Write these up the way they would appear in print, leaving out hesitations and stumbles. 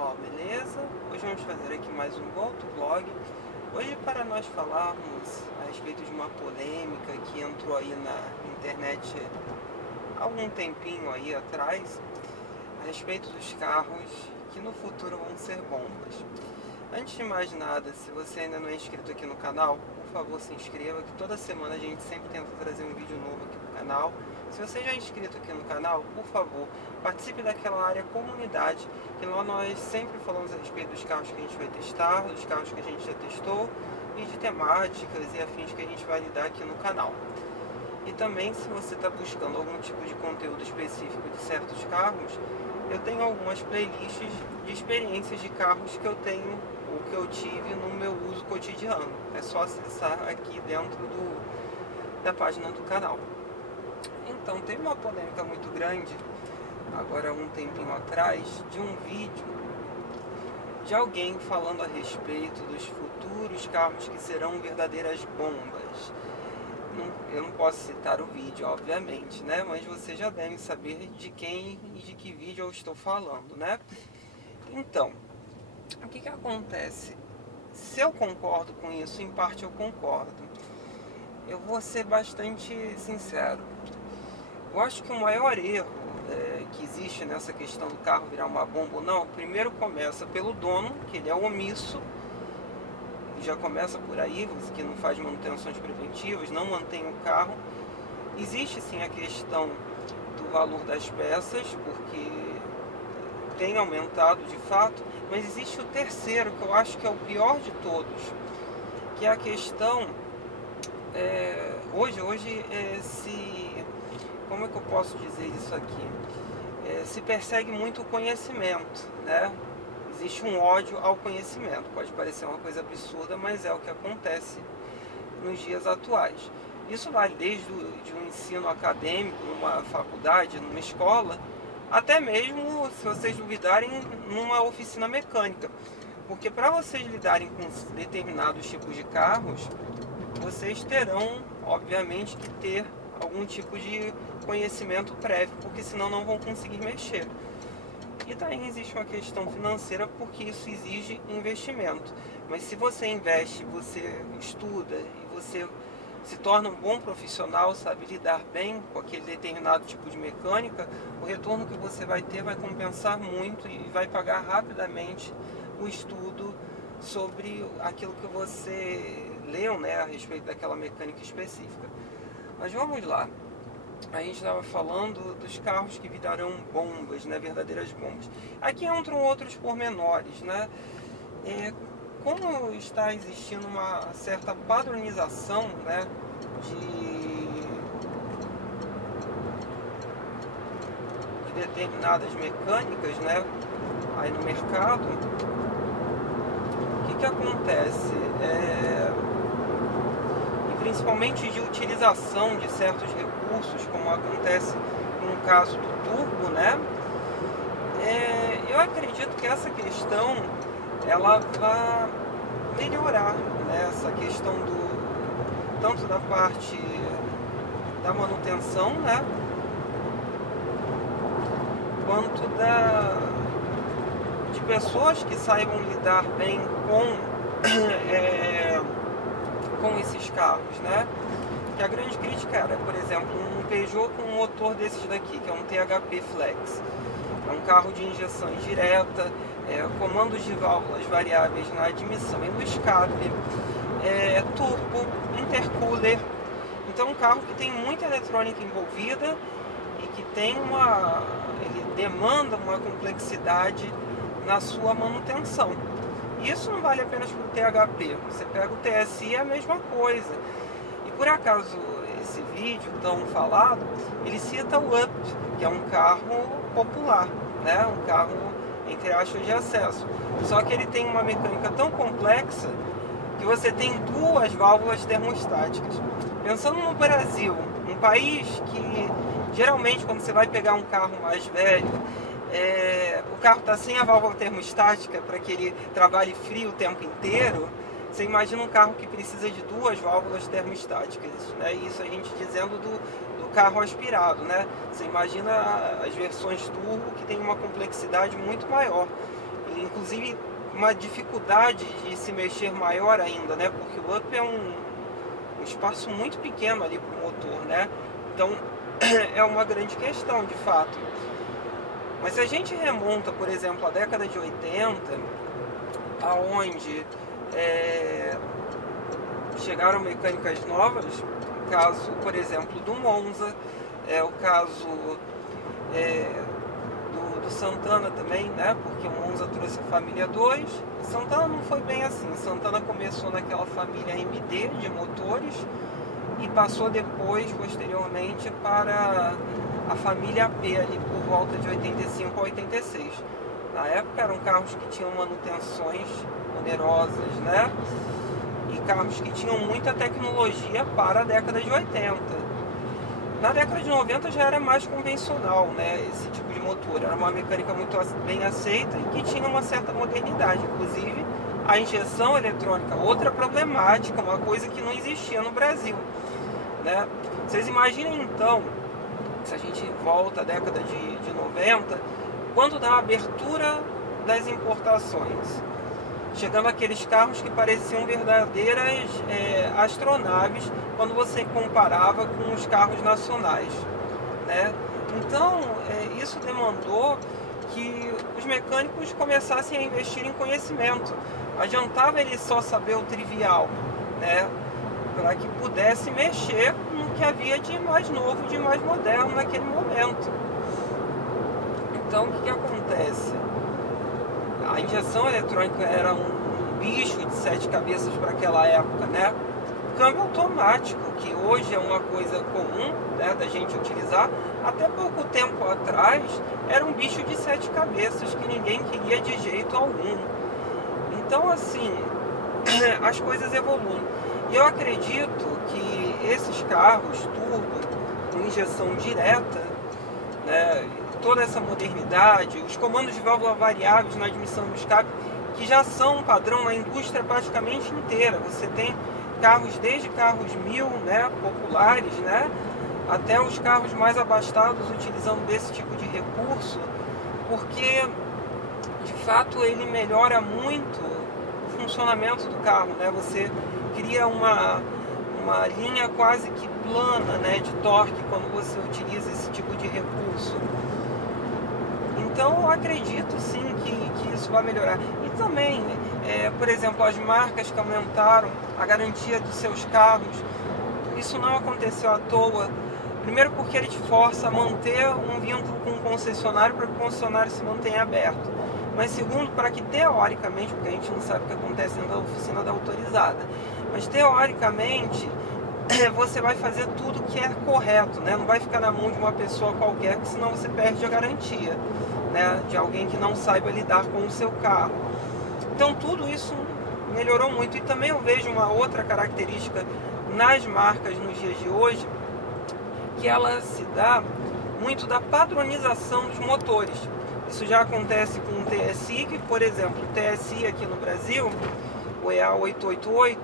pessoal, beleza? Hoje vamos fazer aqui mais um outro vlog. Hoje para nós falarmos a respeito de uma polêmica que entrou aí na internet há algum tempinho aí atrás, a respeito dos carros que no futuro vão ser bombas. Antes de mais nada, se você ainda não é inscrito aqui no canal, por favor se inscreva, que toda semana a gente sempre tenta trazer um vídeo novo aqui no canal. Se você já é inscrito aqui no canal, por favor, participe daquela área comunidade, que lá nós sempre falamos a respeito dos carros que a gente vai testar, dos carros que a gente já testou, e de temáticas e afins que a gente vai lidar aqui no canal. E também, se você está buscando algum tipo de conteúdo específico de certos carros, eu tenho algumas playlists de experiências de carros que eu tenho ou que eu tive no meu uso cotidiano. É só acessar aqui dentro da página do canal. Então, teve uma polêmica muito grande, agora um tempinho atrás, de um vídeo de alguém falando a respeito dos futuros carros que serão verdadeiras bombas. Eu não posso citar o vídeo, obviamente, né? Mas você já deve saber de quem e de que vídeo eu estou falando, né? Então, o que acontece? Se eu concordo com isso, em parte eu concordo. Eu vou ser bastante sincero. Eu acho que o maior erro que existe nessa questão do carro virar uma bomba ou não, primeiro começa pelo dono, que ele é omisso, já começa por aí, que não faz manutenções preventivas, não mantém o carro. Existe sim a questão do valor das peças, porque tem aumentado de fato, mas existe o terceiro, que eu acho que é o pior de todos, que é a questão, como é que eu posso dizer isso aqui? Se persegue muito o conhecimento, né? Existe um ódio ao conhecimento. Pode parecer uma coisa absurda, mas é o que acontece nos dias atuais. Isso vale desde o ensino acadêmico, numa faculdade, numa escola, até mesmo, se vocês duvidarem, numa oficina mecânica. Porque para vocês lidarem com determinados tipos de carros, vocês terão, obviamente, que ter algum tipo de conhecimento prévio, porque senão não vão conseguir mexer. E também existe uma questão financeira, porque isso exige investimento. Mas se você investe, você estuda e você se torna um bom profissional, sabe lidar bem com aquele determinado tipo de mecânica, o retorno que você vai ter vai compensar muito e vai pagar rapidamente o estudo sobre aquilo que você leu, né, a respeito daquela mecânica específica. Mas vamos lá. A gente estava falando dos carros que virarão bombas, né, verdadeiras bombas. Aqui entram outros pormenores, né? Como está existindo uma certa padronização, né, de determinadas mecânicas, né, aí no mercado, o que acontece? Principalmente de utilização de certos recursos, como acontece no caso do turbo, né? Eu acredito que essa questão ela vai melhorar, né? Essa questão tanto da parte da manutenção, né? Quanto de pessoas que saibam lidar bem com esses carros, né? Que a grande crítica era, por exemplo, um Peugeot com um motor desses daqui, que é um THP Flex. É um carro de injeção direta, comandos de válvulas variáveis na admissão e no escape, turbo, intercooler. Então um carro que tem muita eletrônica envolvida e que ele demanda uma complexidade na sua manutenção. Isso não vale apenas para o THP, você pega o TSI, é a mesma coisa. E por acaso esse vídeo tão falado, ele cita o Up, que é um carro popular, né? Um carro, entre aspas, de acesso. Só que ele tem uma mecânica tão complexa que você tem duas válvulas termostáticas. Pensando no Brasil, um país que geralmente quando você vai pegar um carro mais velho, o carro está sem a válvula termostática para que ele trabalhe frio o tempo inteiro. Você imagina um carro que precisa de duas válvulas termostáticas, né? Isso a gente dizendo do carro aspirado, né? Você imagina as versões turbo que tem uma complexidade muito maior inclusive uma dificuldade de se mexer maior ainda, né? Porque o up é um espaço muito pequeno ali para o motor, né? Então é uma grande questão, de fato. Mas se a gente remonta, por exemplo, à década de 80, aonde chegaram mecânicas novas, o caso, por exemplo, do Monza, o caso do Santana também, né? Porque o Monza trouxe a família 2, Santana não foi bem assim. Santana começou naquela família MD de motores e passou depois, posteriormente, para a família AP ali por volta de 85 a 86. Na época eram carros que tinham manutenções onerosas, né? E carros que tinham muita tecnologia para a década de 80. Na década de 90 já era mais convencional, né, esse tipo de motor. Era uma mecânica muito bem aceita e que tinha uma certa modernidade. Inclusive a injeção eletrônica, outra problemática, uma coisa que não existia no Brasil, né? Vocês imaginem então, se a gente volta à década de 90, quando da abertura das importações, chegando aqueles carros que pareciam verdadeiras astronaves quando você comparava com os carros nacionais, né? Então isso demandou que os mecânicos começassem a investir em conhecimento. Adiantava ele só saber o trivial, né? Para que pudesse mexer no que havia de mais novo, de mais moderno naquele momento. Então o que acontece? A injeção eletrônica era um bicho de 7 cabeças para aquela época, né? Câmbio automático, que hoje é uma coisa comum, né, da gente utilizar, até pouco tempo atrás era um bicho de 7 cabeças que ninguém queria de jeito algum. Então, assim, as coisas evoluem. E eu acredito que esses carros turbo com injeção direta, né, toda essa modernidade, os comandos de válvula variáveis na admissão do escape, que já são um padrão na indústria praticamente inteira. Você tem carros, desde carros 1000, né, populares, né, até os carros mais abastados utilizando desse tipo de recurso, porque de fato ele melhora muito o funcionamento do carro, né? Você cria uma linha quase que plana, né, de torque quando você utiliza esse tipo de recurso. Então eu acredito sim que isso vai melhorar. E também, por exemplo, as marcas que aumentaram a garantia dos seus carros, isso não aconteceu à toa. Primeiro porque ele te força a manter um vínculo com o concessionário para que o concessionário se mantenha aberto. Mas segundo, para que teoricamente, porque a gente não sabe o que acontece dentro da oficina da autorizada, mas teoricamente você vai fazer tudo que é correto, né? Não vai ficar na mão de uma pessoa qualquer, que senão você perde a garantia, né, de alguém que não saiba lidar com o seu carro. Então tudo isso melhorou muito. E também eu vejo uma outra característica nas marcas nos dias de hoje, que ela se dá muito da padronização dos motores. Isso já acontece com o TSI, que, por exemplo, o TSI aqui no Brasil, o EA888,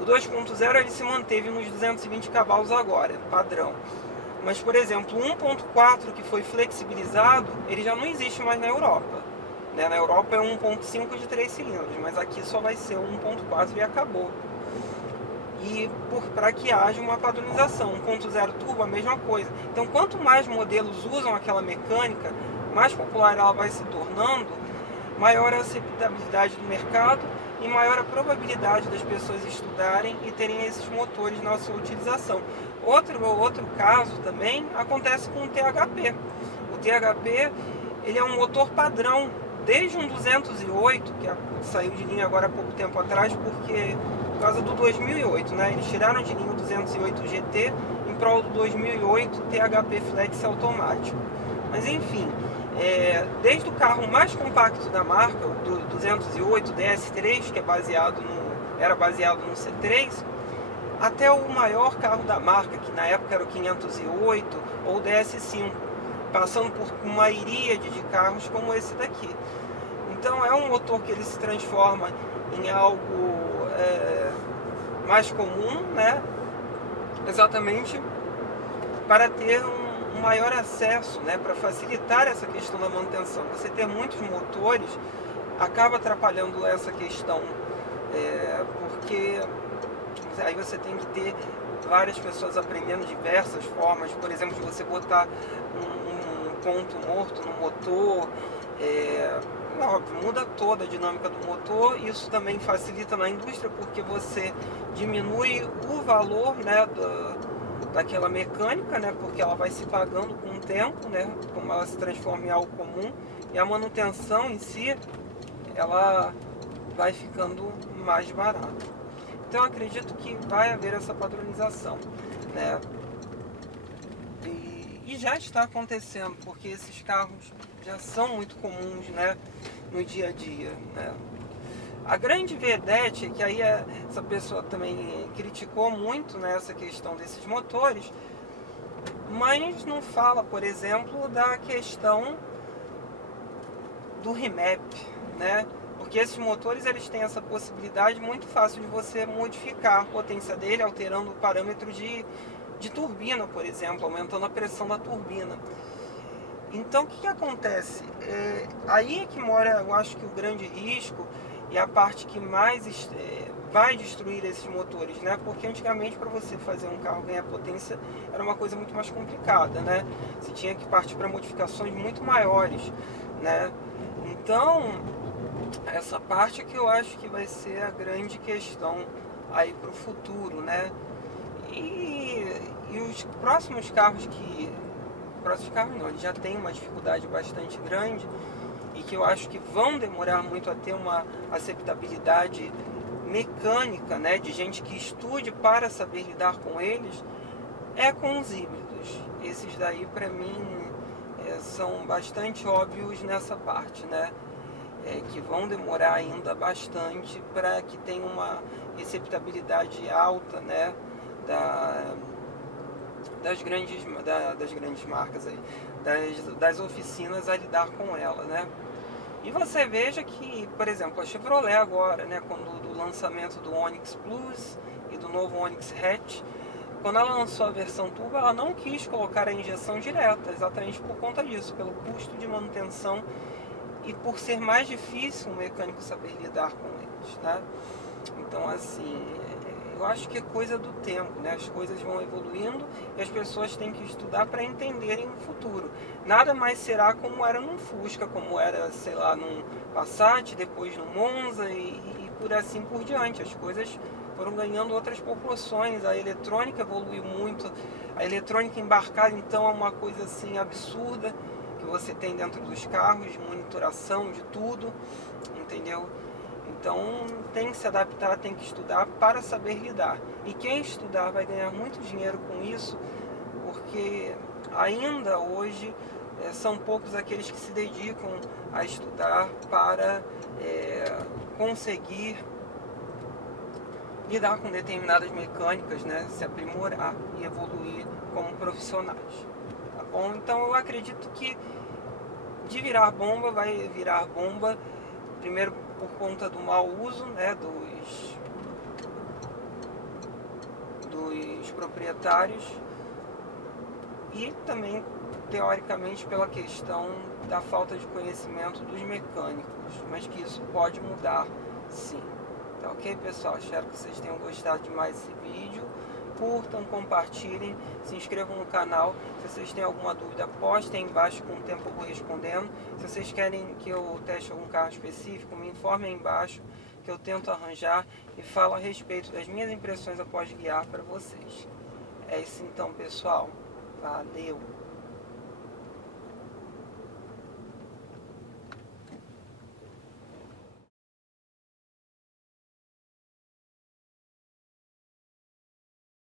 o 2.0 ele se manteve nos 220 cavalos agora, padrão. Mas, por exemplo, o 1.4 que foi flexibilizado, ele já não existe mais na Europa, né? Na Europa é 1.5 de 3 cilindros, mas aqui só vai ser o 1.4 e acabou. E para que haja uma padronização, 1.0 turbo a mesma coisa. Então, quanto mais modelos usam aquela mecânica, mais popular ela vai se tornando, maior a aceitabilidade do mercado e maior a probabilidade das pessoas estudarem e terem esses motores na sua utilização. Outro caso também acontece com o THP. O THP ele é um motor padrão, desde um 208, que saiu de linha agora há pouco tempo atrás, porque por causa do 2008, né? Eles tiraram de linha o 208 GT em prol do 2008 THP Flex automático. Mas enfim, desde o carro mais compacto da marca, o do 208 DS3, que era baseado no C3, até o maior carro da marca, que na época era o 508 ou o DS5, passando por uma iríade de carros como esse daqui. Então é um motor que ele se transforma em algo mais comum, né? Exatamente para ter um maior acesso, né, para facilitar essa questão da manutenção. Você ter muitos motores acaba atrapalhando essa questão, porque aí você tem que ter várias pessoas aprendendo diversas formas, por exemplo, de você botar um ponto morto no motor, óbvio, muda toda a dinâmica do motor. Isso também facilita na indústria, porque você diminui o valor, né, daquela mecânica, né, porque ela vai se pagando com o tempo, né, como ela se transforma em algo comum, e a manutenção em si, ela vai ficando mais barata. Então eu acredito que vai haver essa padronização, né? E já está acontecendo, porque esses carros já são muito comuns, né, no dia a dia, né? A grande vedete, que aí essa pessoa também criticou muito, né, essa questão desses motores, mas não fala, por exemplo, da questão do remap, né? Porque esses motores, eles têm essa possibilidade muito fácil de você modificar a potência dele, alterando o parâmetro de turbina, por exemplo, aumentando a pressão da turbina. Então o que acontece? Aí é que mora, eu acho que o grande risco e a parte que mais vai destruir esses motores, né? Porque antigamente, para você fazer um carro ganhar potência era uma coisa muito mais complicada, né? Você tinha que partir para modificações muito maiores, né? Então essa parte que eu acho que vai ser a grande questão aí para o futuro, né? E os próximos carros não, eles já têm uma dificuldade bastante grande e que eu acho que vão demorar muito a ter uma aceitabilidade mecânica, né, de gente que estude para saber lidar com eles, com os híbridos. Esses daí, para mim, são bastante óbvios nessa parte, né? Que vão demorar ainda bastante para que tenha uma receptabilidade alta, né, das grandes marcas aí, das oficinas a lidar com ela, né? E você veja que, por exemplo, a Chevrolet agora, né, do lançamento do Onix Plus e do novo Onix Hatch, quando ela lançou a versão turbo, ela não quis colocar a injeção direta, exatamente por conta disso, pelo custo de manutenção e por ser mais difícil o mecânico saber lidar com eles, né? Então, assim, eu acho que é coisa do tempo, né? As coisas vão evoluindo e as pessoas têm que estudar para entenderem o futuro. Nada mais será como era num Fusca, como era, sei lá, num Passat, depois no Monza e por assim por diante. As coisas foram ganhando outras proporções, a eletrônica evoluiu muito, a eletrônica embarcada então é uma coisa assim absurda que você tem dentro dos carros, de monitoração de tudo, entendeu? Então tem que se adaptar, tem que estudar para saber lidar. E quem estudar vai ganhar muito dinheiro com isso, porque ainda hoje são poucos aqueles que se dedicam a estudar para conseguir lidar com determinadas mecânicas, né? Se aprimorar e evoluir como profissionais. Tá bom? Então eu acredito que de virar bomba, vai virar bomba, primeiro por conta do mau uso, né, dos proprietários e também, teoricamente, pela questão da falta de conhecimento dos mecânicos, mas que isso pode mudar sim. Tá ok, pessoal? Espero que vocês tenham gostado de mais esse vídeo. Curtam, compartilhem, se inscrevam no canal. Se vocês têm alguma dúvida, postem aí embaixo, com o tempo eu vou respondendo. Se vocês querem que eu teste algum carro específico, me informem aí embaixo, que eu tento arranjar e falo a respeito das minhas impressões após guiar para vocês. É isso então, pessoal. Valeu!